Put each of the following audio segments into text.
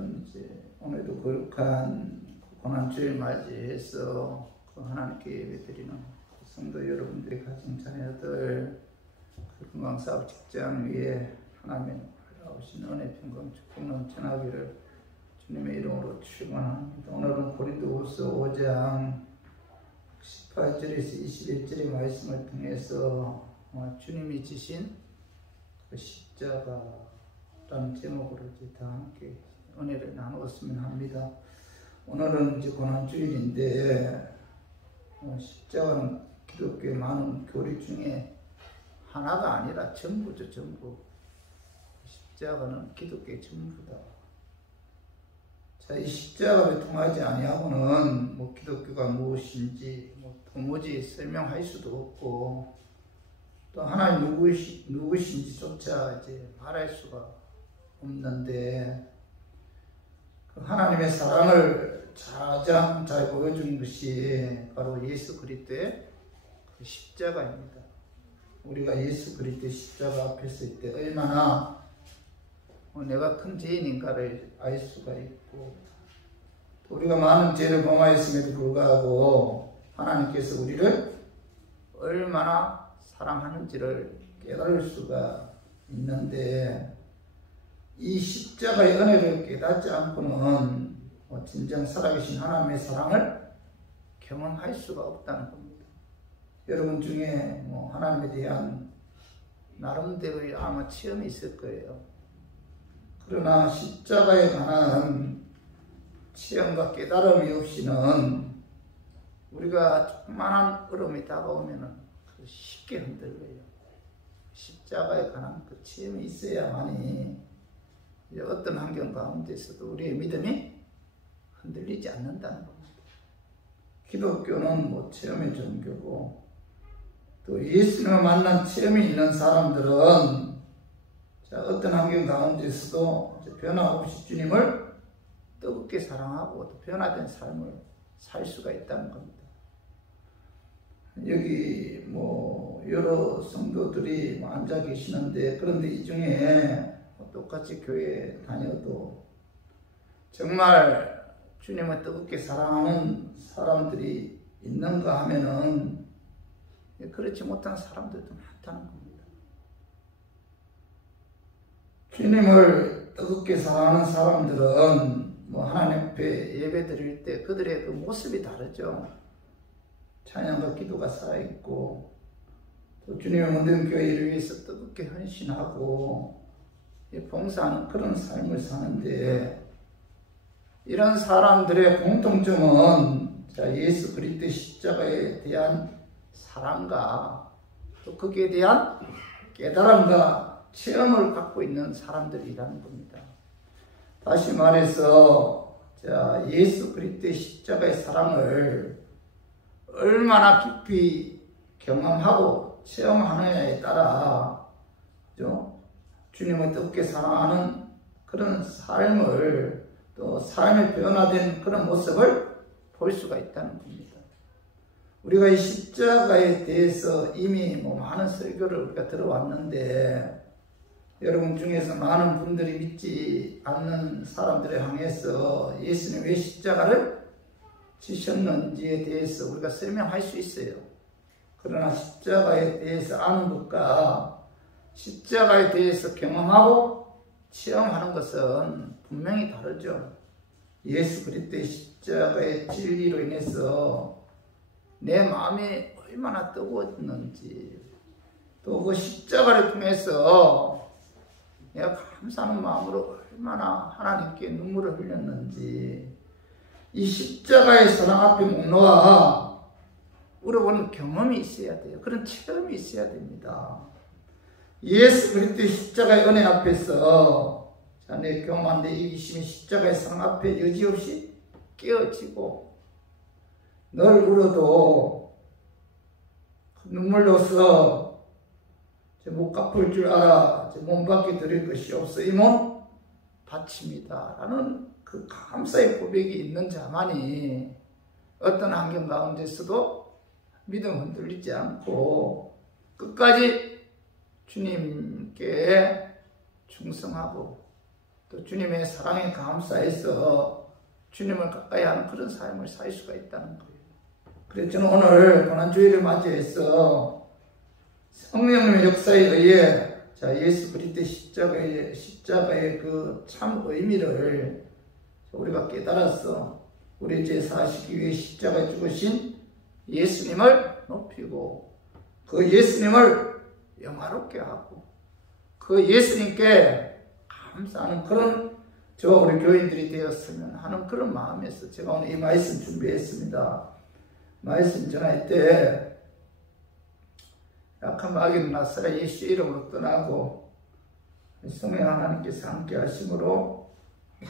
어쨌든 이제 오늘도 거룩한 고난주일 맞이해서 그 하나님께 예배드리는 성도 여러분들이 가진 자녀들 그 건강사업 직장 위에 하나님의 놀라우신 은혜 평강 축복 넘쳐나기를 주님의 이름으로 축원합니다. 오늘은 고린도후서 5장 18절에서 21절의 말씀을 통해서 주님이 지신 그 십자가라는 제목으로 이제 다 함께 은혜를 나누었으면 합니다. 오늘은 이제 고난주일인데 십자가는 기독교의 많은 교리 중에 하나가 아니라 전부죠, 전부. 십자가는 기독교의 전부다. 자, 이 십자가를 통하지 아니하고는 기독교가 무엇인지 도무지 설명할 수도 없고 또 하나님 누구신지조차 이제 말할 수가 없는데 그 하나님의 사랑을 가장 잘 보여준 것이 바로 예수 그리스도의 그 십자가입니다. 우리가 예수 그리스도의 십자가 앞에 설 때 얼마나 내가 큰 죄인인가를 알 수가 있고 또 우리가 많은 죄를 범하였음에도 불구하고 하나님께서 우리를 얼마나 사랑하는지를 깨달을 수가 있는데 이 십자가의 은혜를 깨닫지 않고는 진정 살아계신 하나님의 사랑을 경험할 수가 없다는 겁니다. 여러분 중에 하나님에 대한 나름대로의 아마 체험이 있을 거예요. 그러나 십자가에 관한 체험과 깨달음이 없이는 우리가 조그만한 어려움이 다가오면 쉽게 흔들려요. 십자가에 관한 그 체험이 있어야만이 어떤 환경 가운데서도 우리의 믿음이 흔들리지 않는다는 겁니다. 기독교는 체험의 종교고 또 예수님을 만난 체험이 있는 사람들은 어떤 환경 가운데서도 변함없이 주님을 뜨겁게 사랑하고 또 변화된 삶을 살 수가 있다는 겁니다. 여기 여러 성도들이 앉아 계시는데 그런데 이 중에 똑같이 교회 다녀도 정말 주님을 뜨겁게 사랑하는 사람들이 있는가 하면은 그렇지 못한 사람들도 많다는 겁니다. 주님을 뜨겁게 사랑하는 사람들은 하나님 앞에 예배 드릴 때 그들의 그 모습이 다르죠. 찬양과 기도가 살아있고 또 주님의 만든 교회를 위해서 뜨겁게 헌신하고 봉사하는 그런 삶을 사는데 이런 사람들의 공통점은 예수 그리스도의 십자가에 대한 사랑과 또 거기에 대한 깨달음과 체험을 갖고 있는 사람들이라는 겁니다. 다시 말해서 예수 그리스도의 십자가의 사랑을 얼마나 깊이 경험하고 체험하느냐에 따라 주님을 뜨겁게 사랑하는 그런 삶을 또 삶의 변화된 그런 모습을 볼 수가 있다는 겁니다. 우리가 이 십자가에 대해서 이미 많은 설교를 우리가 들어왔는데 여러분 중에서 많은 분들이 믿지 않는 사람들을 향해서 예수님 왜 십자가를 지셨는지에 대해서 우리가 설명할 수 있어요. 그러나 십자가에 대해서 아는 것과 십자가에 대해서 경험하고 체험하는 것은 분명히 다르죠. 예수 그리스도의 십자가의 진리로 인해서 내 마음이 얼마나 뜨거웠는지 또 그 십자가를 통해서 내가 감사하는 마음으로 얼마나 하나님께 눈물을 흘렸는지 이 십자가의 사랑 앞에 목 놓아 우러보는 경험이 있어야 돼요. 그런 체험이 있어야 됩니다. 예수 그리스도의 십자가의 은혜 앞에서 내 교만 내 이기심의 십자가의 사랑 앞에 여지없이 깨어지고 늘 울어도 눈물로서 못 갚을 줄 알아 몸 밖에 드릴 것이 없어 이 몸 바칩니다 라는 그 감사의 고백이 있는 자만이 어떤 환경 가운데서도 믿음 흔들리지 않고 끝까지 주님께 충성하고 또 주님의 사랑에 감사해서 주님을 가까이 하는 그런 삶을 살 수가 있다는 거예요. 그래서 저는 오늘 고난주일을 맞이해서 성령님의 역사에 의해 예수 그리스도의 십자가의 그 참 의미를 우리가 깨달아서 우리 죄 사시기 위해 십자가에 죽으신 예수님을 높이고 그 예수님을 영화롭게 하고 그 예수님께 감사하는 그런 저와 우리 교인들이 되었으면 하는 그런 마음에서 제가 오늘 이 말씀 준비했습니다. 말씀 전할 때 약한 마귀는 나사렛 예수 이름으로 떠나고 성령 하나님께서 함께 하심으로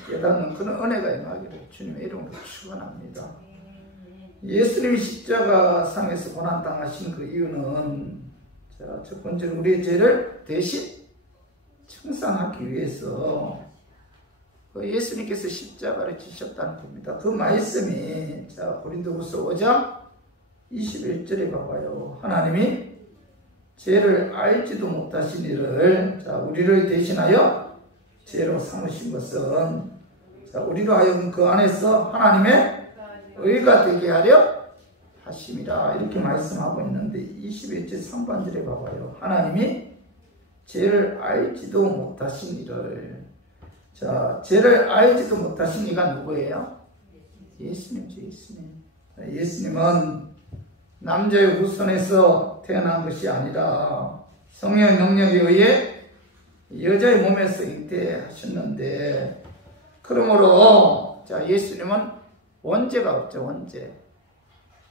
깨닫는 그런 은혜가 임하기를 주님의 이름으로 축원합니다. 예수님이 십자가 상에서 고난당하신 그 이유는 첫 번째로 우리의 죄를 대신 청산하기 위해서 예수님께서 십자가를 지셨다는 겁니다. 그 말씀이 고린도후서 5장 21절에 봐봐요. 하나님이 죄를 알지도 못하신 이를 우리를 대신하여 죄로 삼으신 것은 우리로 하여금 그 안에서 하나님의 의가 되게 하려 하심이라 이렇게 말씀하고 있는데 21절 상반절에 봐봐요. 하나님이 죄를 알지도 못하신 이를 죄를 알지도 못하신 이가 누구예요? 예수님이죠. 예수님은 남자의 후손에서 태어난 것이 아니라 성령의 능력에 의해 여자의 몸에서 잉태하셨는데 그러므로 예수님은 원죄가 없죠. 원죄.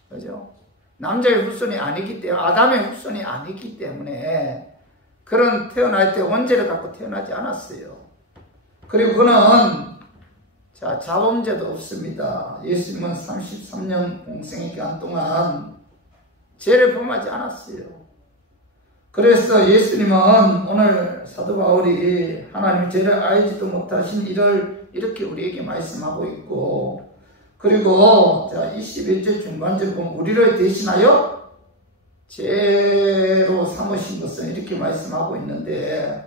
그죠? 남자의 후손이 아니기 때문에 아담의 후손이 아니기 때문에 그런 태어날 때 원죄를 갖고 태어나지 않았어요. 그리고 그는 자범죄도 없습니다. 예수님은 33년 공생의 기간 동안 죄를 범하지 않았어요. 그래서 예수님은 오늘 사도 바울이 하나님 죄를 알지도 못하신 이를 이렇게 우리에게 말씀하고 있고 그리고 21절 중반절 보면 우리를 대신하여 죄로 삼으신 것은 이렇게 말씀하고 있는데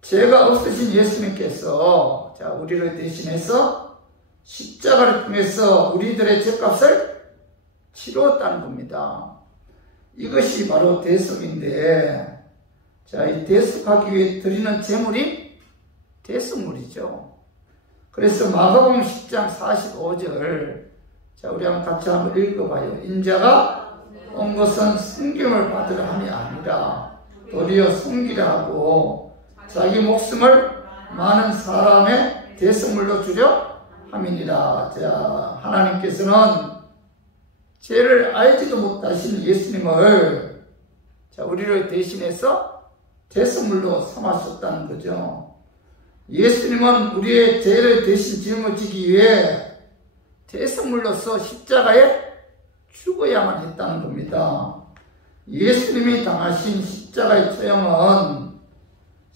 죄가 없으신 예수님께서 우리를 대신해서 십자가를 통해서 우리들의 죄값을 치루었다는 겁니다. 이것이 바로 대속인데 이 대속하기 위해 드리는 제물이 대속물이죠. 그래서 마가복음 10장 45절 우리 같이 한번 읽어봐요. 인자가 온 것은 섬김을 받으려 함이 아니라 도리어 섬기려 하고 자기 목숨을 많은 사람의 대속물로 주려 함이니라. 하나님께서는 죄를 알지도 못하신 예수님을 우리를 대신해서 대속물로 삼으셨다는 거죠. 예수님은 우리의 죄를 대신 짊어지기 위해 대속물로서 십자가에 죽어야만 했다는 겁니다. 예수님이 당하신 십자가의 처형은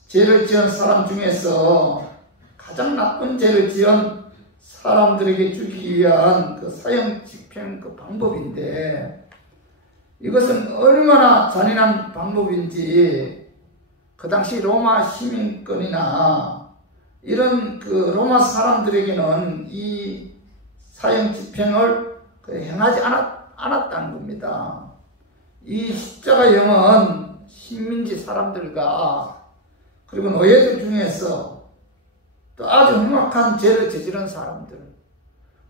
죄를 지은 사람 중에서 가장 나쁜 죄를 지은 사람들에게 주기 위한 그 사형 집행 그 방법인데 이것은 얼마나 잔인한 방법인지 그 당시 로마 시민권이나 이런 그 로마 사람들에게는 이 사형 집행을 행하지 않았다는 겁니다. 이 십자가형은 식민지 사람들과 그리고 노예들 중에서 또 아주 흉악한 죄를 저지른 사람들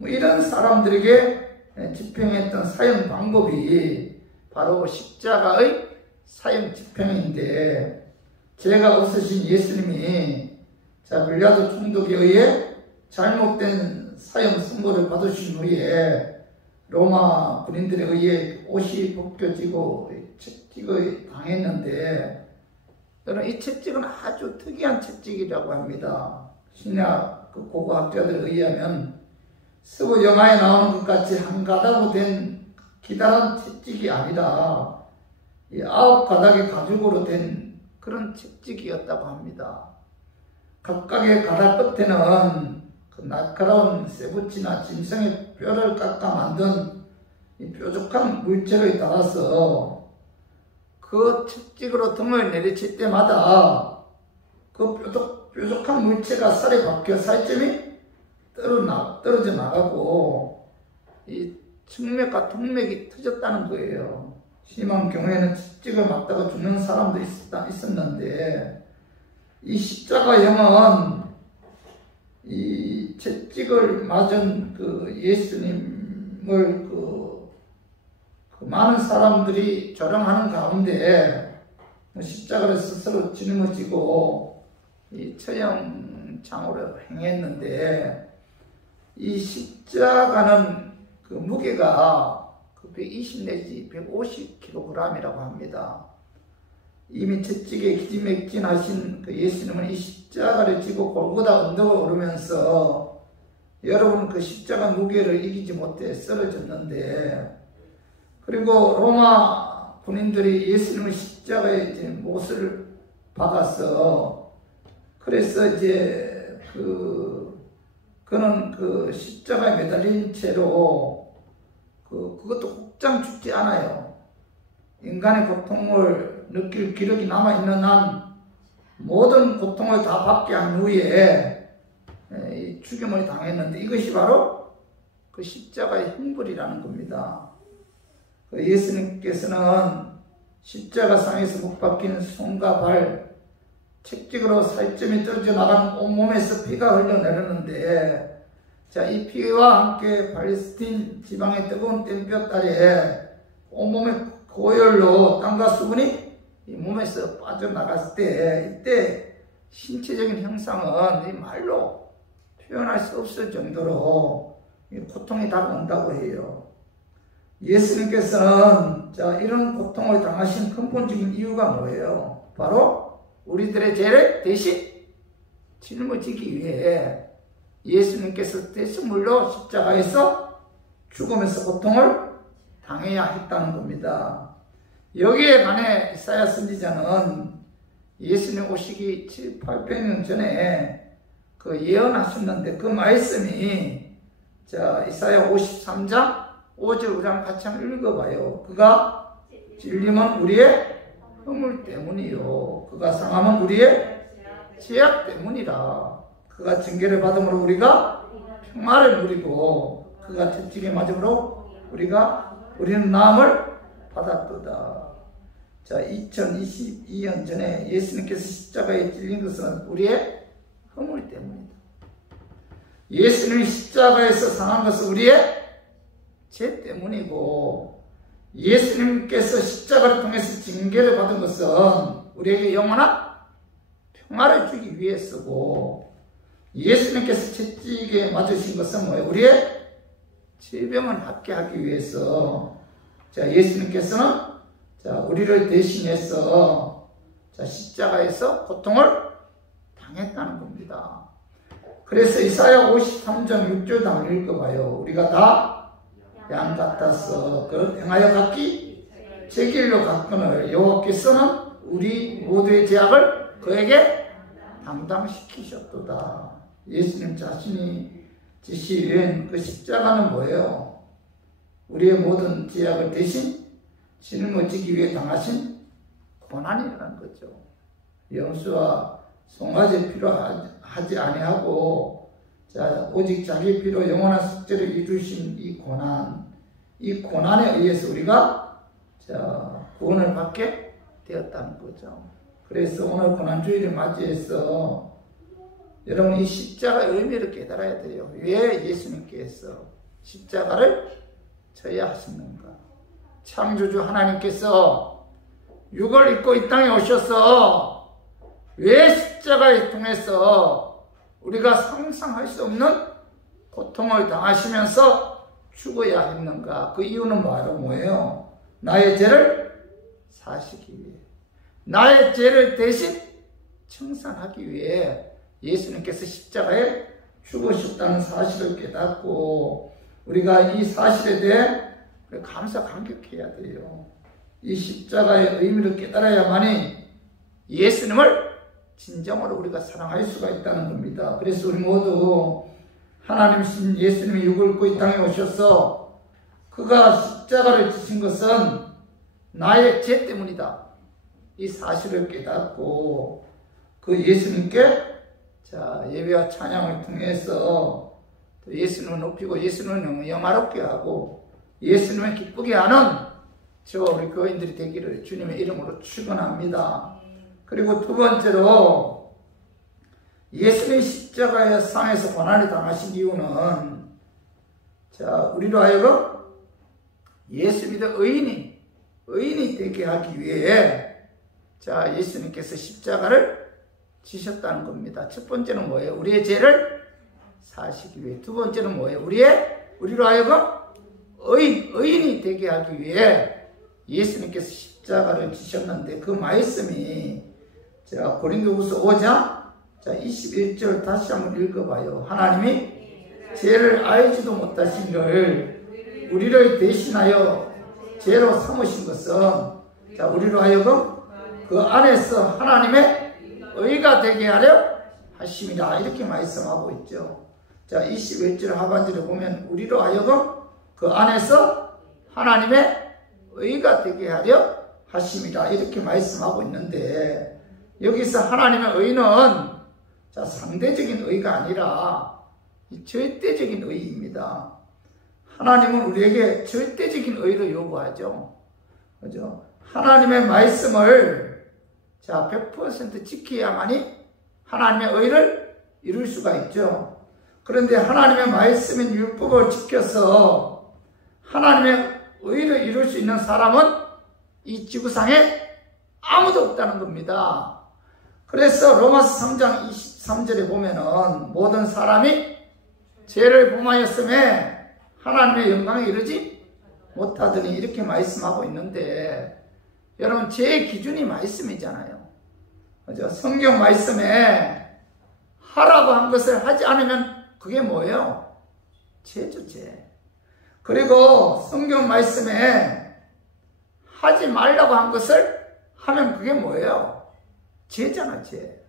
이런 사람들에게 집행했던 사형 방법이 바로 십자가의 사형 집행인데 죄가 없으신 예수님이 빌라도 총독에 의해 잘못된 사형 선고를 받으신 후에 로마 군인들에 의해 옷이 벗겨지고 채찍을 당했는데 이 채찍은 아주 특이한 채찍이라고 합니다. 신약 그 고고학자들에 의하면 서부 영화에 나오는 것 같이 한 가닥으로 된 기다란 채찍이 아니라 이 9가닥의 가죽으로 된 그런 채찍이었다고 합니다. 각각의 가닥 끝에는 그 날카로운 쇠붙이나 짐승의 뼈를 깎아 만든 이 뾰족한 물체를 달아서 그 채찍으로 등을 내리칠 때마다 그 뾰족한 물체가 살에 박혀 살점이 떨어져 나가고 이 측맥과 동맥이 터졌다는 거예요. 심한 경우에는 채찍을 맞다가 죽는 사람도 있었는데 이 십자가형은 이 채찍을 맞은 그 예수님을 그 많은 사람들이 조롱하는 가운데 십자가를 스스로 짊어지고 이 처형장으로 행했는데 이 십자가는 그 무게가 120 내지 150kg이라고 합니다. 이미 채찍에 기지맥진하신 그 예수님은 이 십자가를 지고 골고다 언덕을 오르면서 여러분 그 십자가 무게를 이기지 못해 쓰러졌는데, 그리고 로마 군인들이 예수님을 십자가에 이제 못을 박았어. 그래서 이제 그는 그 십자가에 매달린 채로 그것도 곧장 죽지 않아요. 인간의 고통을 느낄 기력이 남아있는 한 모든 고통을 다 받게 한 후에 죽임을 당했는데, 이것이 바로 그 십자가의 형벌이라는 겁니다. 예수님께서는 십자가상에서 못 박힌 손과 발, 채찍으로 살점이 떨어져 나가는 온몸에서 피가 흘러내렸는데, 자, 이 피와 함께 팔레스틴 지방의 뜨거운 땡볕 아래 온몸에 고열로 땀과 수분이 이 몸에서 빠져나갔을 때, 이때 신체적인 형상은 이 말로 표현할 수 없을 정도로 고통이 다가온다고 해요. 예수님께서는 자, 이런 고통을 당하신 근본적인 이유가 뭐예요? 바로 우리들의 죄를 대신 짊어지기 위해 예수님께서 대속물로 십자가에서 죽으면서 고통을 당해야 했다는 겁니다. 여기에 관해 이사야 선지자는 예수님 오시기 7, 800년 전에 그 예언하셨는데, 그 말씀이 자, 이사야 53장 5절 우리 한번 같이 한번 읽어봐요. 그가 질림은 우리의 허물 때문이요, 그가 상함은 우리의 죄악 때문이라. 그가 징계를 받음으로 우리가 평화를 누리고 그가 채찍에 맞음으로 우리는 나음을 받았도다. 자, 2022년 전에 예수님께서 십자가에 찔린 것은 우리의 허물 때문이다. 예수님이 십자가에서 상한 것은 우리의 죄 때문이고, 예수님께서 십자가를 통해서 징계를 받은 것은 우리에게 영원한 평화를 주기 위해서고, 예수님께서 채찍에 맞으신 것은 뭐예요? 우리의 질병을 낫게 하기 위해서. 자, 예수님께서는 자, 우리를 대신해서 자, 십자가에서 고통을 당했다는 겁니다. 그래서 이사야 53장 6절 한번 읽어봐요. 우리가 다 양 같아서 그를 행하여 갔기 제 길로 갔거늘 여호와께서는 우리 모두의 죄악을 그에게 담당시키셨도다. 예수님 자신이 지시된 그 십자가는 뭐예요? 우리의 모든 죄악을 대신 짊어지기 위해 당하신 고난이라는 거죠. 염소와 송아지 피로 하지 아니하고, 자, 오직 자기 피로 영원한 속죄를 이루신 이 고난에 의해서 우리가 자, 구원을 받게 되었다는 거죠. 그래서 오늘 고난주일을 맞이해서 여러분 이 십자가의 의미를 깨달아야 돼요. 왜 예수님께서 십자가를 져야 하시는가? 창조주 하나님께서 육을 입고 이 땅에 오셔서 왜 십자가를 통해서 우리가 상상할 수 없는 고통을 당하시면서 죽어야 했는가? 그 이유는 바로 뭐예요? 나의 죄를 사시기 위해, 나의 죄를 대신 청산하기 위해 예수님께서 십자가에 죽으셨다는 사실을 깨닫고, 우리가 이 사실에 대해 감사 감격해야 돼요. 이 십자가의 의미를 깨달아야만이 예수님을 진정으로 우리가 사랑할 수가 있다는 겁니다. 그래서 우리 모두 하나님이신 예수님이 육을 입고 이 땅에 오셔서 그가 십자가를 지신 것은 나의 죄 때문이다. 이 사실을 깨닫고 그 예수님께 자, 예배와 찬양을 통해서 예수님을 높이고 예수님을 영화롭게 하고 예수님을 기쁘게 하는 저와 우리 교인들이 되기를 주님의 이름으로 축원합니다. 그리고 두 번째로 예수님이 십자가의 상에서 고난을 당하신 이유는 자, 우리로 하여금 예수 믿어 의인이 되게 하기 위해 자, 예수님께서 십자가를 지셨다는 겁니다. 첫 번째는 뭐예요? 우리의 죄를 사시기 위해. 두 번째는 뭐예요? 우리로 하여금 의인이 되게 하기 위해 예수님께서 십자가를 지셨는데 그 말씀이 자, 고린도후서 5장 자, 21절 다시 한번 읽어봐요. 하나님이 죄를 알지도 못하신 우리를 대신하여 죄로 삼으신 것은 자, 우리로 하여금 그 안에서 하나님의 의가 되게 하려 하심이라 이렇게 말씀하고 있죠. 자, 21절 하반절에 보면 우리로 하여금 그 안에서 하나님의 의가 되게 하려 하심이라 이렇게 말씀하고 있는데 여기서 하나님의 의는 자, 상대적인 의가 아니라 절대적인 의입니다. 하나님은 우리에게 절대적인 의를 요구하죠. 그죠? 하나님의 말씀을 자, 100% 지켜야만이 하나님의 의를 이룰 수가 있죠. 그런데 하나님의 말씀인 율법을 지켜서 하나님의 의를 이룰 수 있는 사람은 이 지구상에 아무도 없다는 겁니다. 그래서 로마서 3장 23절에 보면은 모든 사람이 죄를 범하였음에 하나님의 영광에 이르지 못하더니 이렇게 말씀하고 있는데 여러분 죄의 기준이 말씀이잖아요. 그죠? 성경 말씀에 하라고 한 것을 하지 않으면 그게 뭐예요? 죄죠, 죄. 그리고 성경 말씀에 하지 말라고 한 것을 하면 그게 뭐예요? 죄잖아, 죄.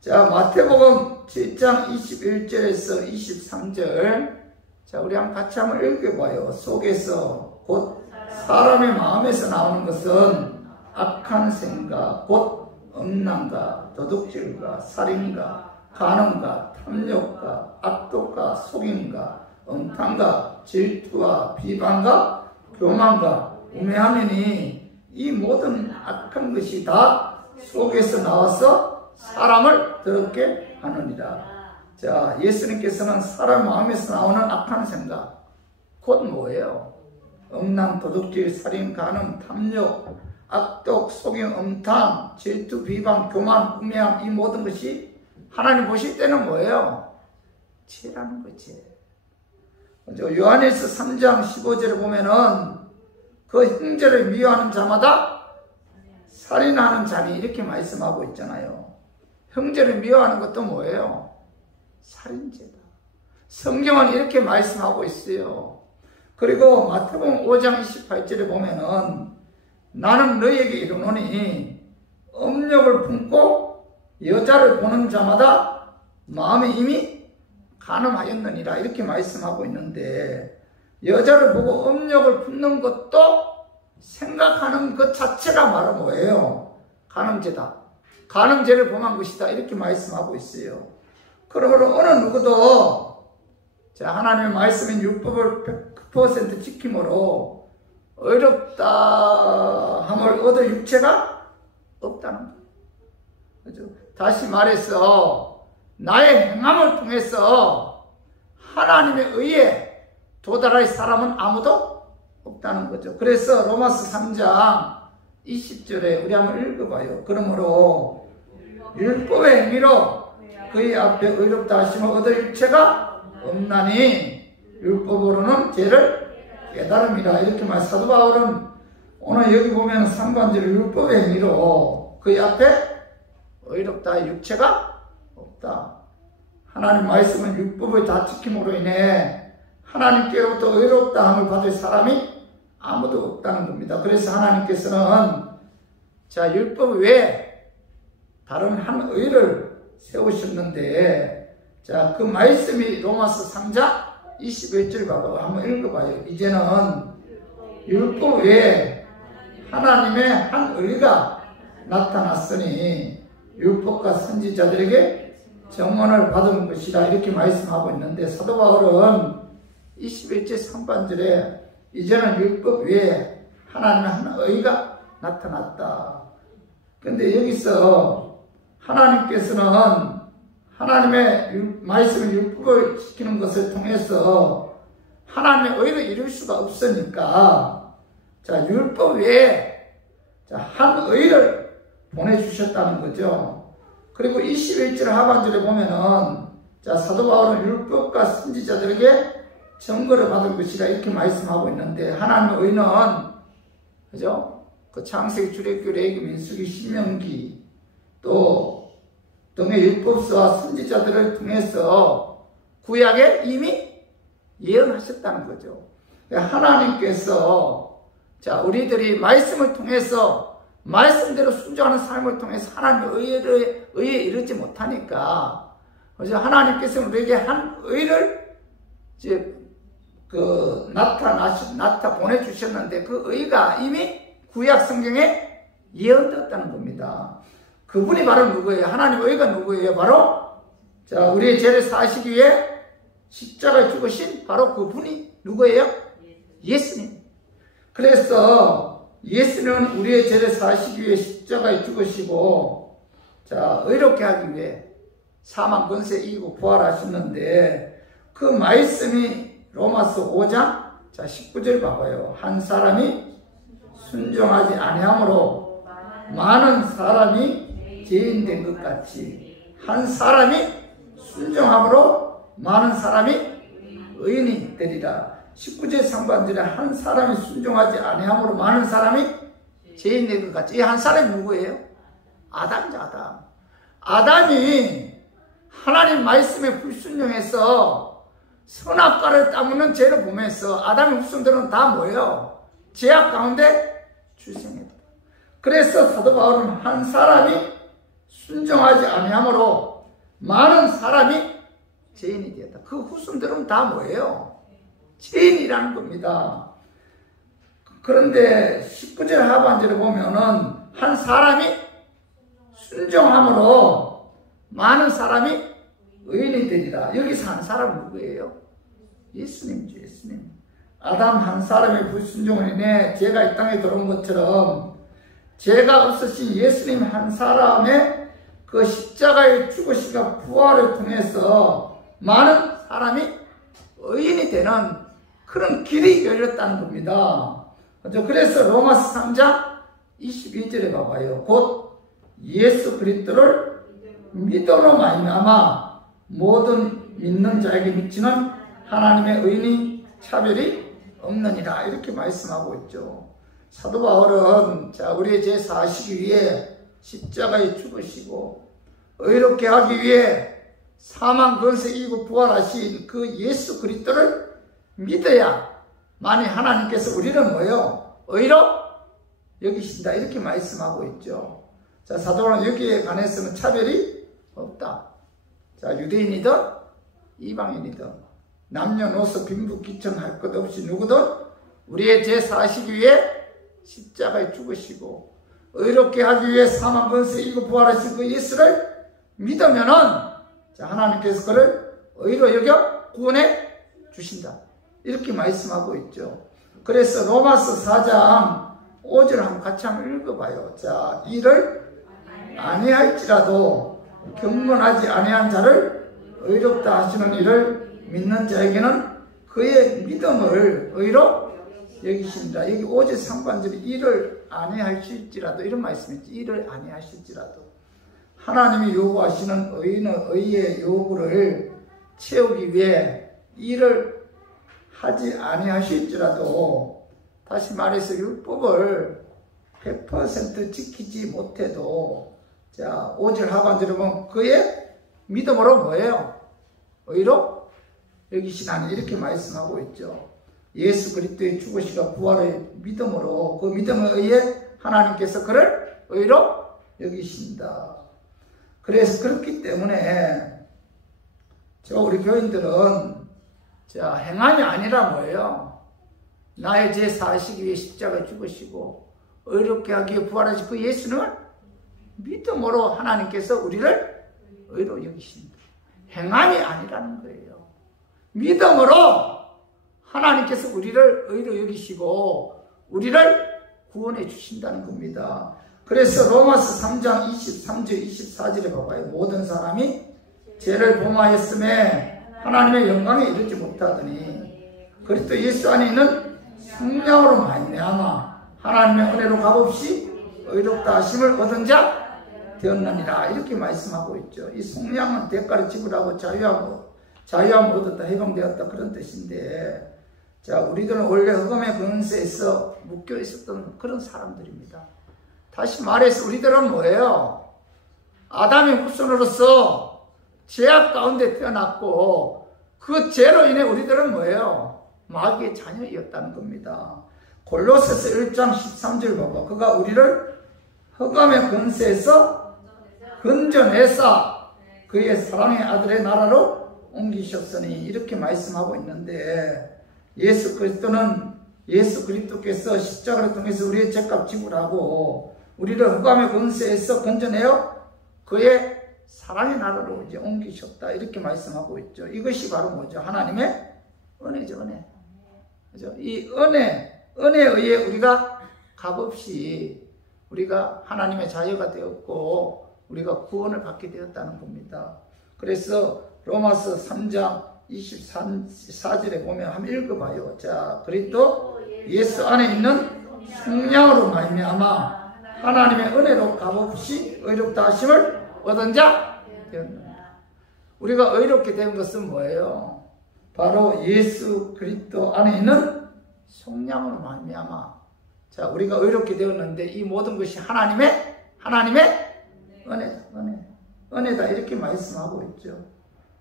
자, 마태복음 7장 21절에서 23절. 자, 우리 같이 한번 읽어봐요. 속에서 곧 사람의 마음에서 나오는 것은 악한 생각, 곧 음란과 도둑질과 살인과 간음과 탐욕과 악독과 속임과 음탕과 질투와 비방과 교만과 우매하면이 이 모든 악한 것이 다 속에서 나와서 사람을 더럽게 하느니라. 자, 예수님께서는 사람 마음에서 나오는 악한 생각 곧 뭐예요? 음란, 도둑질, 살인, 간음, 탐욕, 악독, 속임, 음탕, 질투, 비방, 교만, 우매함 이 모든 것이 하나님 보실 때는 뭐예요? 죄라는 거지. 요한일서 3장 15절에 보면은 그 형제를 미워하는 자마다 살인하는 자니 이렇게 말씀하고 있잖아요. 형제를 미워하는 것도 뭐예요? 살인죄다. 성경은 이렇게 말씀하고 있어요. 그리고 마태복음 5장 28절에 보면은 나는 너희에게 이르노니 음욕을 품고 여자를 보는 자마다 마음에 이미 간음하였느니라 이렇게 말씀하고 있는데 여자를 보고 음욕을 품는 것도 생각하는 것 자체가 바로 뭐예요? 간음죄다. 간음죄를 범한 것이다 이렇게 말씀하고 있어요. 그러므로 어느 누구도 자, 하나님의 말씀인 율법을 100% 지킴으로 의롭다 함을 얻을 육체가 없다는 거예요. 그죠? 다시 말해서 나의 행함을 통해서 하나님의 의에 도달할 사람은 아무도 없다는 거죠. 그래서 로마서 3장 20절에 우리 한번 읽어봐요. 그러므로 율법의 행위로 그의 앞에 의롭다 하심을 얻을 육체가 없나니 율법으로는 죄를 깨달음이라 이렇게 말. 사도 바울은 오늘 여기 보면 상반절에 율법의 행위로 그의 앞에 의롭다 육체가 없다. 하나님 말씀은 율법을 다 지킴으로 인해 하나님께로부터 의롭다 함을 받을 사람이 아무도 없다는 겁니다. 그래서 하나님께서는 자, 율법 외에 다른 한 의를 세우셨는데 자, 그 말씀이 로마서 3장 21절 봐봐. 한번 읽어봐요. 이제는 율법 외에 하나님의 한 의가 나타났으니 율법과 선지자들에게 정원을 받은 것이라 이렇게 말씀하고 있는데, 사도 바울은 21절 상반절에 이제는 율법 외에 하나님의 한 의가 나타났다. 근데 여기서 하나님께서는 하나님의 말씀을 율법을 지키는 것을 통해서 하나님의 의를 이룰 수가 없으니까, 자, 율법 외에 한 의를 보내주셨다는 거죠. 그리고 21절 하반절에 보면은, 자, 사도 바울은 율법과 선지자들에게 증거를 받은 것이라 이렇게 말씀하고 있는데, 하나님의 의는, 그죠? 그 창세기, 출애굽기, 레위기, 민수기, 신명기, 또 등의 율법서와 선지자들을 통해서 구약에 이미 예언하셨다는 거죠. 하나님께서, 자, 우리들이 말씀을 통해서, 말씀대로 순종하는 삶을 통해서 하나님의 의에 이르지 못하니까, 그래서 하나님께서 우리에게 한 의를 이제 보내주셨는데, 그 의가 이미 구약 성경에 예언되었다는 겁니다. 그분이 바로 누구예요? 하나님의 의가 누구예요? 바로, 자, 우리의 죄를 사시기 위해 십자가에 죽으신 바로 그분이 누구예요? 예수님. 그래서 예수님은 우리의 죄를 사시기 위해 십자가에 죽으시고, 자, 의롭게 하기 위해 사망 권세 이기고 부활하셨는데, 그 말씀이 로마서 5장 자 19절 봐봐요. 한 사람이 순종하지 아니함으로 많은 사람이 죄인 된 것 같이, 한 사람이 순종함으로 많은 사람이 의인이 되리라. 19절 상반절에 한 사람이 순종하지 아니함으로 많은 사람이 죄인 된 것 같이, 이 한 사람이 누구예요? 아담이죠. 아담이 하나님 말씀에 불순종해서 선악과를 따먹는 죄를 보면서 아담의 후손들은 다 뭐예요? 죄악 가운데 출생했다. 그래서 사도 바울은 한 사람이 순종하지 아니함으로 많은 사람이 죄인이 되었다. 그 후손들은 다 뭐예요? 죄인이라는 겁니다. 그런데 19절 하반절에 보면은 한 사람이 순종함으로 많은 사람이 의인이 되리라. 여기서 한 사람은 누구예요? 예수님이죠. 예수님. 아담 한 사람의 불순종으로 인해 죄가 이 땅에 들어온 것처럼, 죄가 없으신 예수님 한 사람의 그 십자가의 죽으심과 부활을 통해서 많은 사람이 의인이 되는 그런 길이 열렸다는 겁니다. 그래서 로마서 3장 22절에 봐봐요. 곧 예수 그리스도를 믿음으로 말미암아 모든 믿는 자에게 미치는 하나님의 의인이 차별이 없느니라. 이렇게 말씀하고 있죠. 사도 바울은, 자, 우리의 죄 사시기 위해 십자가에 죽으시고 의롭게 하기 위해 사망 권세 이기고 부활하신 그 예수 그리스도를 믿어야 만일 하나님께서 우리를 뭐예요? 의로 여기신다. 이렇게 말씀하고 있죠. 자, 사도 바울은 여기에 관해서는 차별이 없다. 자, 유대인이든 이방인이든 남녀노소 빈부 귀천할 것 없이 누구든 우리의 죄 사시기 위해 십자가에 죽으시고 의롭게 하기 위해 사망 권세 이기고 부활하신 그 예수를 믿으면은, 자, 하나님께서 그를 의로 여겨 구원해 주신다. 이렇게 말씀하고 있죠. 그래서 로마서 4장 5절 한번 같이 한번 읽어봐요. 자, 이를 아니할지라도 경건하지 아니한 자를 의롭다 하시는 이를 믿는 자에게는 그의 믿음을 의로 여기신다. 여기 5절 상반절에 이를 아니하실지라도 이런 말씀이지. 이를 아니하실지라도 하나님이 요구하시는 의의 요구를 채우기 위해 일을 하지 아니하실지라도, 다시 말해서 율법을 100% 지키지 못해도, 자, 5절 하반절에 보면 그의 믿음으로 뭐예요? 의로 여기시나니. 이렇게 말씀하고 있죠. 예수 그리스도의 죽으시고 부활의 믿음으로, 그 믿음에 의해 하나님께서 그를 의로 여기신다. 그래서 그렇기 때문에 우리 교인들은, 자, 행함이 아니라 뭐예요? 나의 죄 사시기 위해 십자가에 죽으시고 의롭게 하기 위해 부활하신 그 예수는 믿음으로 하나님께서 우리를 의로 여기신다. 행함이 아니라는 거예요. 믿음으로 하나님께서 우리를 의로 여기시고 우리를 구원해 주신다는 겁니다. 그래서 로마서 3장 23절 24절에 봐봐요. 모든 사람이 죄를 범하였음에 하나님의 영광에 이르지 못하더니 그리스도 예수 안에 있는 성령으로 말미암아 하나님의 은혜로 값없이 의롭다 하심을 얻은 자 되었느니라. 이렇게 말씀하고 있죠. 이 성령은 대가를 지불하고 자유함을 얻었다, 해방되었다 그런 뜻인데, 자, 우리들은 원래 흑암의 권세에서 묶여 있었던 그런 사람들입니다. 다시 말해서 우리들은 뭐예요? 아담의 후손으로서 죄악 가운데 태어났고 그 죄로 인해 우리들은 뭐예요? 마귀의 자녀였다는 겁니다. 골로새서 1장 13절 봐봐. 그가 우리를 흑암의 권세에서 건져내사 그의 사랑의 아들의 나라로 옮기셨으니 이렇게 말씀하고 있는데, 예수 그리스도께서 십자가를 통해서 우리의 죄값 지불하고 우리를 흑암의 권세에서 건져내어 그의 사랑의 나라로 이제 옮기셨다 이렇게 말씀하고 있죠. 이것이 바로 뭐죠? 하나님의 은혜죠, 은혜. 그죠? 이 은혜에 의해 우리가 값없이 우리가 하나님의 자녀가 되었고 우리가 구원을 받게 되었다는 겁니다. 그래서 로마서 3장 24절에 보면 한번 읽어봐요. 자, 그리스도 예수 안에 있는 성령으로 말미암아 하나님의 은혜로 값없이 의롭다 하심을 얻은 자 되었느니라. 우리가 의롭게 된 것은 뭐예요? 바로 예수 그리스도 안에 있는 성령으로 말미암아. 자, 우리가 의롭게 되었는데 이 모든 것이 하나님의 은혜다 이렇게 말씀하고 있죠.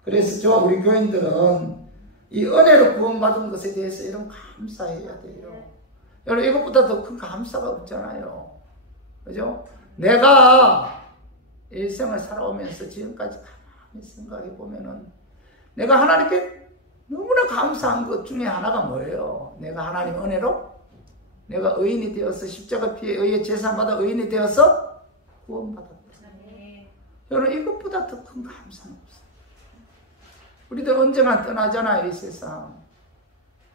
그래서 저와 우리 교인들은 이 은혜로 구원받은 것에 대해서 여러분 감사해야 돼요. 여러분 이것보다 더 큰 감사가 없잖아요. 그죠? 내가 일생을 살아오면서 지금까지 가만히 생각해 보면은 내가 하나님께 너무나 감사한 것 중에 하나가 뭐예요? 내가 하나님의 은혜로 내가 의인이 되어서 십자가 피에 의해 제사받아 의인이 되어서 구원받았다. 여러분 이것보다 더 큰 감사는 없어요. 우리들 언젠가 떠나잖아요, 이 세상.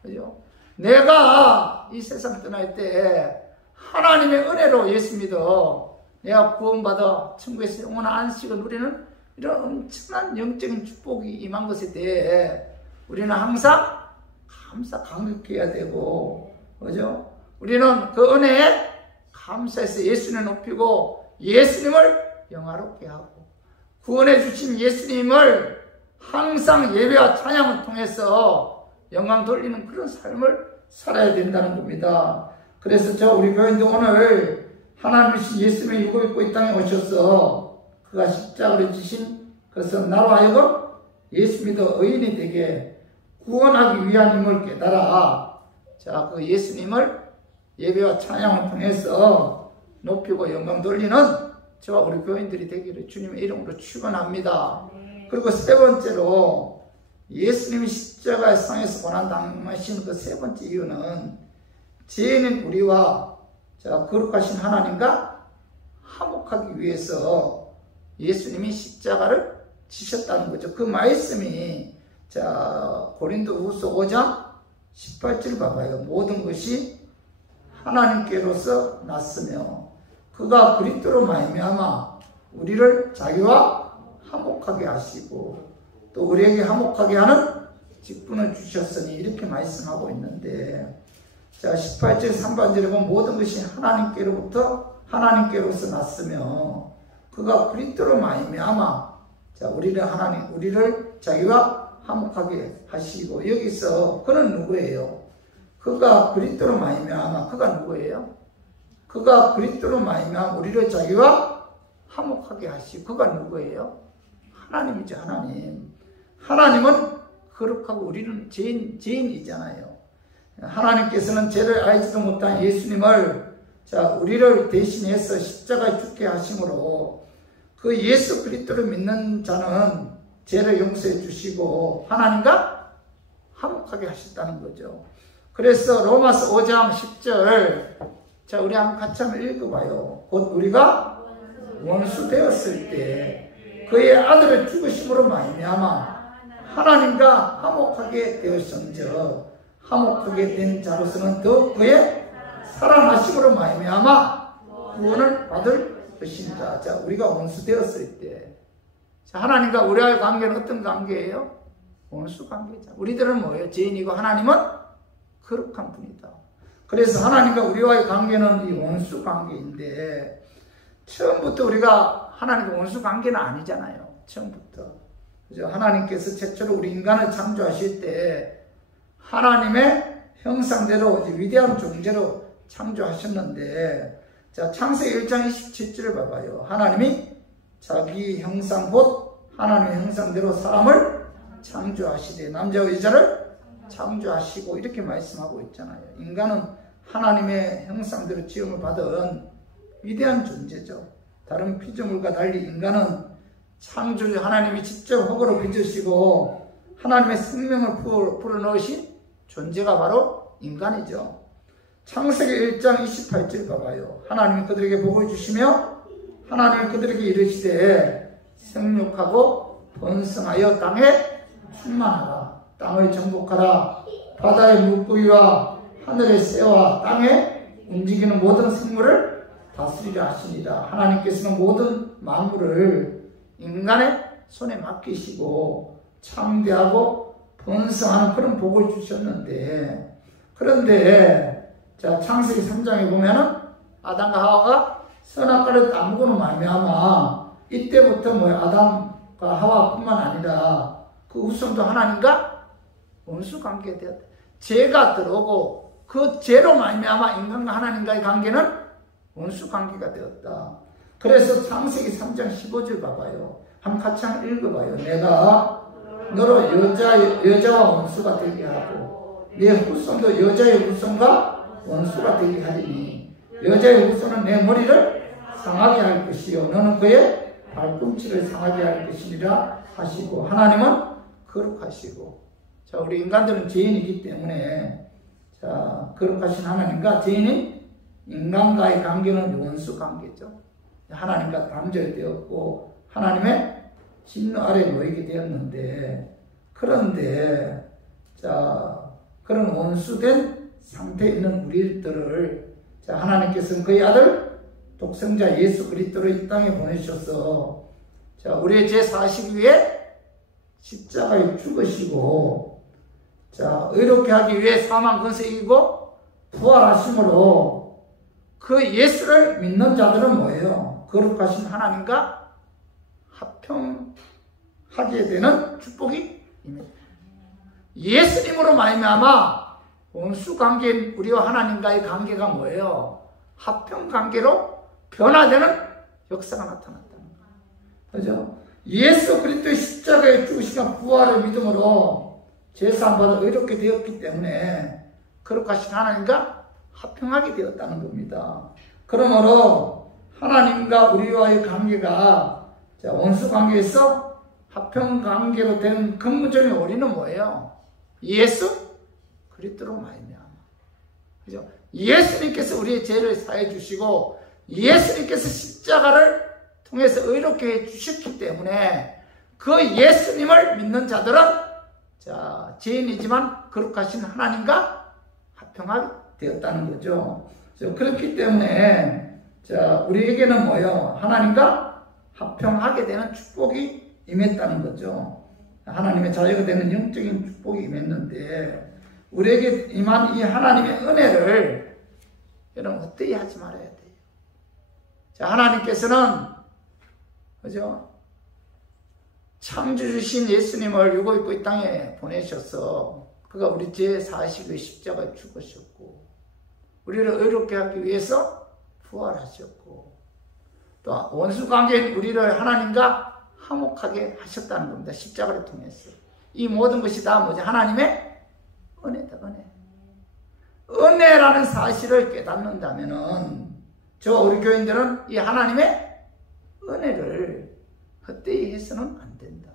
그죠? 내가 이 세상 떠날 때 하나님의 은혜로 예수 믿어 내가 구원받아 천국에서 영원한 안식을 누리는 이런 엄청난 영적인 축복이 임한 것에 대해 우리는 항상 감격해야 되고, 그죠? 우리는 그 은혜에 감사해서 예수님을 높이고 예수님을 영화롭게 하고 구원해 주신 예수님을 항상 예배와 찬양을 통해서 영광 돌리는 그런 삶을 살아야 된다는 겁니다. 그래서 우리 교인도 오늘 하나님이신 예수님의 육을 입고 이 땅에 오셔서 그가 십자가를 지신 그것은 나로 하여금 예수 믿어 의인이 되게 구원하기 위한 힘을 깨달아. 자, 그 예수님을 예배와 찬양을 통해서 높이고 영광 돌리는 저와 우리 교인들이 되기를 주님의 이름으로 축원합니다. 그리고 세 번째로 예수님이 십자가의 상에서 고난당하신 그 세 번째 이유는 죄인인 우리와 거룩하신 하나님과 화목하기 위해서 예수님이 십자가를 지셨다는 거죠. 그 말씀이 고린도후서 5장 18절 봐봐요. 모든 것이 하나님께로서 났으며 그가 그리스도로 말미암아 우리를 자기와 화목하게 하시고 또 우리에게 화목하게 하는 직분을 주셨으니 이렇게 말씀하고 있는데, 18절 3반절에 보면 모든 것이 하나님께로서 났으며 그가 그리스도로 말미암아 우리를 자기와 화목하게 하시고, 여기서 그는 누구예요? 그가 그리스도로 말미암아, 그가 누구예요? 그가 그리스도로 말미암아 우리를 자기와 화목하게 하시고, 그가 누구예요? 하나님이죠. 하나님은 거룩하고 우리는 죄인이잖아요. 하나님께서는 죄를 알지도 못한 예수님을 우리를 대신해서 십자가에 죽게 하심으로 그 예수 그리스도를 믿는 자는 죄를 용서해 주시고 하나님과 화목하게 하셨다는 거죠. 그래서 로마서 5장 10절 우리 한번 같이 한번 읽어봐요. 곧 우리가 원수 되었을 때 그의 아들의 죽으심으로 말미암아 하나님과 화목하게 되었은즉 화목하게 된 자로서는 더 그의 살아나심으로 말미암아 구원을 받을 것입니다. 자, 우리가 원수 되었을 때, 자, 하나님과 우리와의 관계는 어떤 관계예요? 원수 관계죠. 우리들은 뭐예요? 죄인이고 하나님은 거룩한 분이다. 그래서 하나님과 우리와의 관계는 이 원수 관계인데, 처음부터 우리가 하나님과 원수 관계는 아니잖아요. 처음부터. 그죠? 하나님께서 최초로 우리 인간을 창조하실 때 하나님의 형상대로 위대한 존재로 창조하셨는데, 자, 창세기 1장 27절을 봐봐요. 하나님이 자기 형상 곧 하나님의 형상대로 사람을 창조하시되 남자와 여자를 창조하시고 이렇게 말씀하고 있잖아요. 인간은 하나님의 형상대로 지음을 받은 위대한 존재죠. 다른 피조물과 달리 인간은 창조주 하나님이 직접 흙으로 빚으시고 하나님의 생명을 불어넣으신 존재가 바로 인간이죠. 창세기 1장 28절 봐봐요. 하나님이 그들에게 복을 주시며 하나님이 그들에게 이르시되 생육하고 번성하여 땅에 충만하라. 땅을 정복하라. 바다의 물고기와 하늘의 새와 땅에 움직이는 모든 생물을 다스리라 하시니라. 하나님께서는 모든 만물을 인간의 손에 맡기시고 창대하고 번성하는 그런 복을 주셨는데, 그런데 자, 창세기 3장에 보면은 아담과 하와가 선악과를 따먹고는 말미암아 이때부터 아담과 하와뿐만 아니라 그 후손도 하나님과 원수 관계가 되었다. 죄가 들어오고 그 죄로 말미암아 인간과 하나님과의 관계는 원수 관계가 되었다. 그래서 창세기 3장 15절 봐봐요. 한번 같이 읽어봐요. 내가 너로 여자와 원수가 되게 하고 내 후손도 여자의 후손과 원수가 되게 하리니 여자의 후손은 내 머리를 상하게 할 것이요 너는 그의 발꿈치를 상하게 할 것이니라 하시고, 하나님은 거룩하시고, 자, 우리 인간들은 죄인이기 때문에, 자, 거룩하신 하나님과 죄인인 인간과의 관계는 원수 관계죠. 하나님과 단절되었고 하나님의 진노 아래 놓이게 되었는데, 그런데 자, 그런 원수된 상태에 있는 우리들을, 자, 하나님께서는 그의 아들 독생자 예수 그리스도를 이 땅에 보내주셔서, 자, 우리의 죄 사시기 위해 십자가에 죽으시고, 자, 의롭게 하기 위해 사망 권세 이기고 부활하심으로 그 예수를 믿는 자들은 뭐예요? 거룩하신 하나님과 합평하게 되는 축복이 임합니다. 예수님으로 말미암아 원수 관계인 우리와 하나님과의 관계가 뭐예요? 합평 관계로 변화되는 역사가 나타났다는 거예요. 그죠? 예수 그리스도의 십자가에 죽으시고 부활의 믿음으로 제사함 받아 의롭게 되었기 때문에 거룩하신 하나님과 합평하게 되었다는 겁니다. 그러므로 하나님과 우리와의 관계가 원수 관계에서 합평 관계로 된 근본적인 원리는 뭐예요? 예수 그리스도로 말미암아. 그죠? 예수님께서 우리의 죄를 사해 주시고 예수님께서 십자가를 통해서 의롭게 해 주셨기 때문에 그 예수님을 믿는 자들은, 자, 죄인이지만 거룩하신 하나님과 합평하게 되었다는 거죠. 그렇기 때문에, 자, 우리에게는 뭐예요? 하나님과 합평하게 되는 축복이 임했다는 거죠. 하나님의 자녀가 되는 영적인 축복이 임했는데, 우리에게 임한 이 하나님의 은혜를 여러분 헛되이 하지 말아야 돼요. 자, 하나님께서는, 그죠? 창조주신 예수님을 유고 입고 이 땅에 보내셔서 그가 우리 죄 사시고 십자가에 죽으셨고 우리를 의롭게 하기 위해서 부활하셨고 또 원수 관계인 우리를 하나님과 화목하게 하셨다는 겁니다. 십자가를 통해서. 이 모든 것이 다 뭐지? 하나님의 은혜다, 은혜. 은혜라는 사실을 깨닫는다면은 우리 교인들은 이 하나님의 은혜를 헛되이 해서는 안 된다.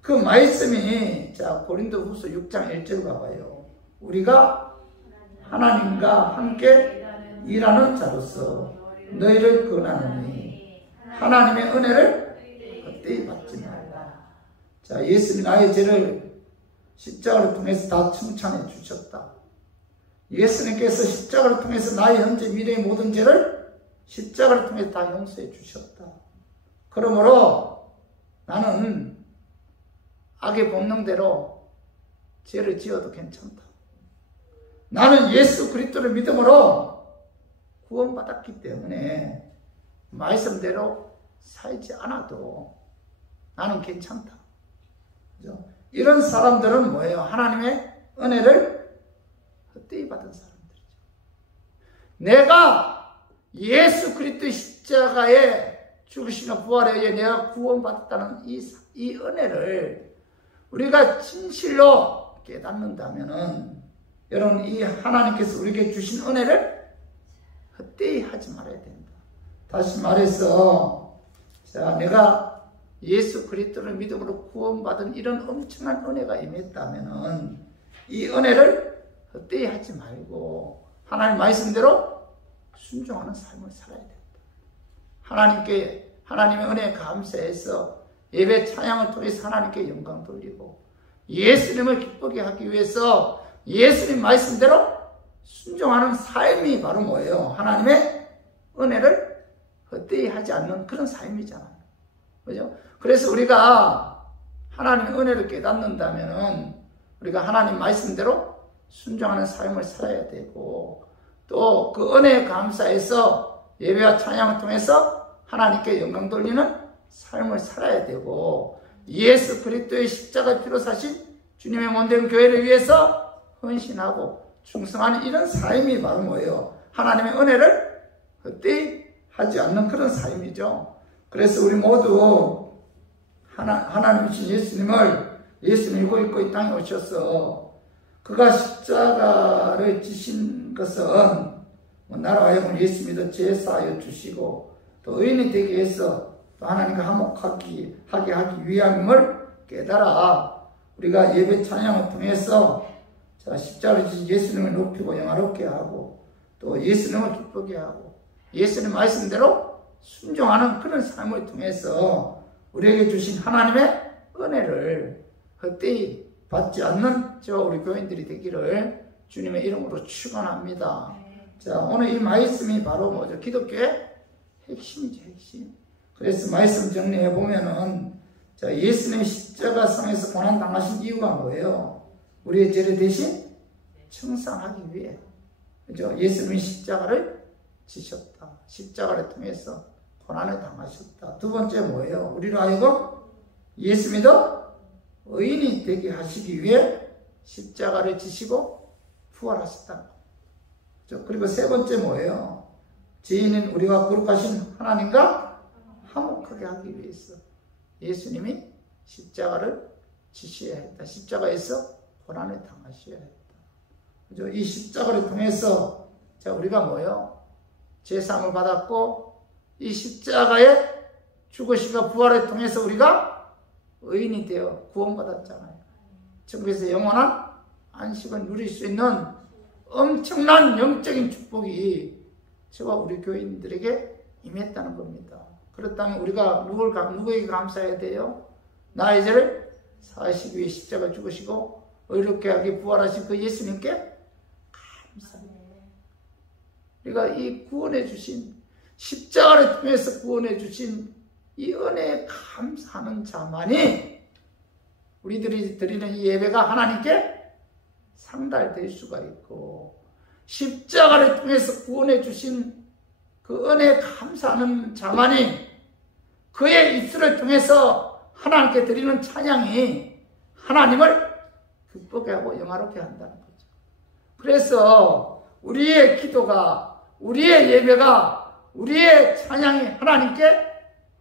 그 말씀이, 자, 고린도후서 6장 1절 봐봐요. 우리가 하나님과 함께 일하는 자로서 너희를 권하노니 하나님의 은혜를 헛되이 받지 말라. 자, 예수님 나의 죄를 십자가를 통해서 다 칭찬해 주셨다. 예수님께서 십자가를 통해서 나의 현재 미래의 모든 죄를 십자가를 통해서 다 용서해 주셨다. 그러므로 나는 악의 본능대로 죄를 지어도 괜찮다. 나는 예수 그리스도를 믿음으로 구원받았기 때문에 말씀대로 살지 않아도 나는 괜찮다. 그죠? 이런 사람들은 뭐예요? 하나님의 은혜를 헛되이 받은 사람들이죠. 내가 예수 그리스도의 십자가에 죽으시는 부활에 의해 내가 구원받았다는 이 은혜를 우리가 진실로 깨닫는다면은 여러분, 이 하나님께서 우리에게 주신 은혜를 헛되이 하지 말아야 된다. 다시 말해서, 자, 내가 예수 그리스도를 믿음으로 구원받은 이런 엄청난 은혜가 임했다면은 이 은혜를 헛되이 하지 말고 하나님 말씀대로 순종하는 삶을 살아야 된다. 하나님의 은혜에 감사해서 예배 찬양을 통해서 하나님께 영광 돌리고 예수님을 기쁘게 하기 위해서 예수님 말씀대로 순종하는 삶이 바로 뭐예요? 하나님의 은혜를 헛되이 하지 않는 그런 삶이잖아요. 그죠? 그래서 우리가 하나님의 은혜를 깨닫는다면은 우리가 하나님 말씀대로 순종하는 삶을 살아야 되고 또 그 은혜에 감사해서 예배와 찬양을 통해서 하나님께 영광 돌리는 삶을 살아야 되고 예수 그리스도의 십자가 피로 사신 주님의 몸된 교회를 위해서 헌신하고 충성하는 이런 삶이 바로 뭐예요? 하나님의 은혜를 헛되이 하지 않는 그런 삶이죠. 그래서 우리 모두 하나님이신 예수님이 입고 이 땅에 오셔서 그가 십자가를 지신 것은 나로 하여금 예수 믿어 제사하여 주시고 또 의인이 되게 해서 또 하나님과 화목하게 하기 위함을 깨달아 우리가 예배 찬양을 통해서 십자가를 지신 예수님을 높이고 영화롭게 하고 또 예수님을 기쁘게 하고 예수님 말씀대로 순종하는 그런 삶을 통해서 우리에게 주신 하나님의 은혜를 헛되이 받지 않는 우리 교인들이 되기를 주님의 이름으로 축원합니다. 자, 오늘 이 말씀이 바로 뭐죠? 기독교의 핵심이죠, 핵심. 그래서 말씀 정리해 보면은 예수님의 십자가상에서 고난 당하신 이유가 뭐예요? 우리의 죄를 대신 청산하기 위해, 그죠? 예수님이 십자가를 지셨다. 십자가를 통해서 고난을 당하셨다. 두 번째 뭐예요? 우리로 하여금 예수 믿어 의인이 되게 하시기 위해 십자가를 지시고 부활하셨다는 거죠. 그리고 세 번째 뭐예요? 죄인인 우리가 거룩하신 하나님과 화목하게 하기 위해서 예수님이 십자가를 지셔야 했다. 십자가에서 고난을 당하셔야 했다. 그죠? 이 십자가를 통해서 우리가 뭐예요? 제사함을 받았고 이 십자가의 죽으심과 부활을 통해서 우리가 의인이 되어 구원받았잖아요. 천국에서 영원한 안식을 누릴 수 있는 엄청난 영적인 축복이 저와 우리 교인들에게 임했다는 겁니다. 그렇다면 우리가 누구에게 감사해야 돼요? 나의 죄를 사하시기 위해 십자가 죽으시고 의롭게 하게 부활하신 그 예수님께 감사합니다. 우리가 이 구원해 주신 십자가를 통해서 구원해 주신 이 은혜에 감사하는 자만이 우리들이 드리는 이 예배가 하나님께 상달될 수가 있고 십자가를 통해서 구원해 주신 그 은혜에 감사하는 자만이 그의 입술을 통해서 하나님께 드리는 찬양이 하나님을 기쁘게 하고 영화롭게 한다는 거죠. 그래서 우리의 기도가, 우리의 예배가, 우리의 찬양이 하나님께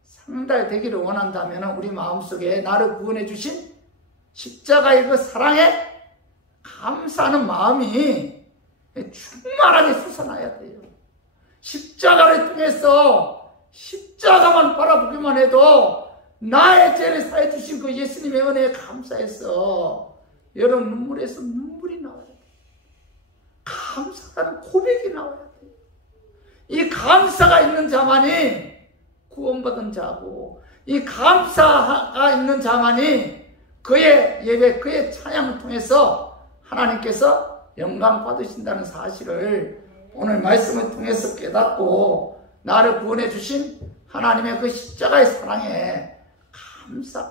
상달되기를 원한다면 우리 마음속에 나를 구원해 주신 십자가의 그 사랑에 감사하는 마음이 충만하게 솟아나야 돼요. 십자가를 통해서 십자가만 바라보기만 해도 나의 죄를 사해 주신 그 예수님의 은혜에 감사해서 여러분 눈물에서 눈물이 나와야 돼요. 감사라는 고백이 나와야 돼요. 이 감사가 있는 자만이 구원받은 자고 이 감사가 있는 자만이 그의 예배, 그의 찬양을 통해서 하나님께서 영광 받으신다는 사실을 오늘 말씀을 통해서 깨닫고 나를 구원해 주신 하나님의 그 십자가의 사랑에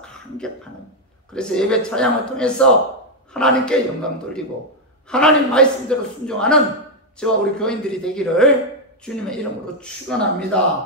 감격하는, 그래서 예배 찬양을 통해서 하나님께 영광 돌리고 하나님 말씀대로 순종하는 저와 우리 교인들이 되기를 주님의 이름으로 축원합니다.